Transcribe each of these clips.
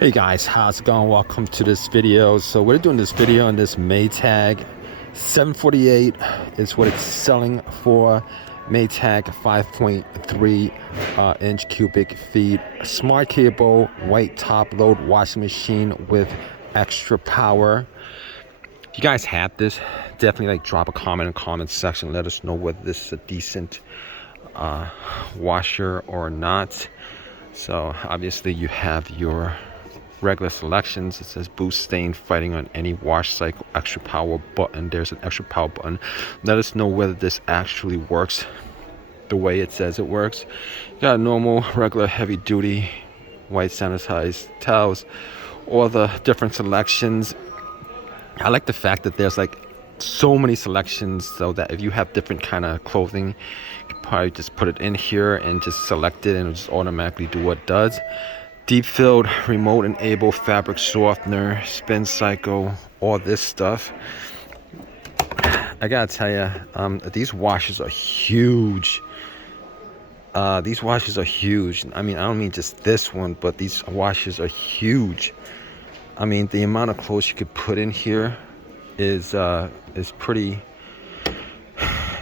Hey guys, how's it going? Welcome to this video. So we're doing this video on this Maytag 748 is what it's selling for. Maytag 5.3 inch cubic feet, smart cable, white top load washing machine with extra power. If you guys have this, definitely drop a comment in the comment section. Let us know whether this is a decent washer or not. So obviously you have your regular selections. It says boost stain fighting on any wash cycle, extra power button. There's an extra power button. Let us know whether this actually works the way it says it works. You got normal, regular, heavy duty, white sanitized towels, all the different selections. I like the fact that there's so many selections, so that if you have different kind of clothing, you can probably just put it in here and just select it and it'll just automatically do what it does. Deep filled, remote enable, fabric softener, spin cycle, all this stuff. I gotta tell you, these washers are huge. These washers are huge. I mean, I don't mean just this one, but these washers are huge. I mean, the amount of clothes you could put in here is pretty.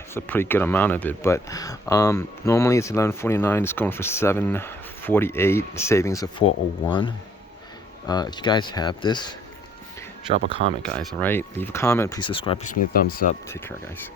It's a pretty good amount of it. But normally it's $11.49. It's going for $7.48. Savings of $4.01. If you guys have this, drop a comment, guys. All right, leave a comment. Please subscribe. Please give me a thumbs up. Take care, guys.